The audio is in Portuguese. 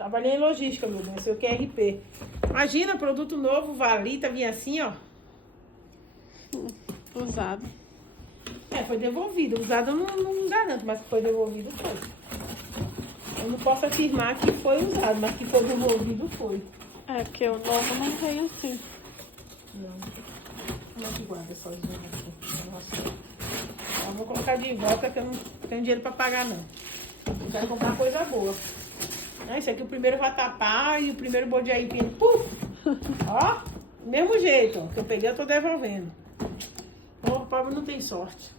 Trabalhei em logística, meu bem, seu QRP. Imagina, produto novo, valita, vinha assim, ó. Usado. Foi devolvido. Usado eu não garanto, mas que foi devolvido foi. Eu não posso afirmar que foi usado, mas que foi devolvido foi. Porque o novo não tem assim. Não. Como é que guarda sozinho aqui? Nossa. Eu vou colocar de volta que eu não tenho dinheiro pra pagar, não. Eu quero comprar coisa boa. Isso aqui o primeiro vai tapar e o primeiro bode aí, puf! Ó, do mesmo jeito, ó, que eu peguei eu tô devolvendo. O pobre não tem sorte.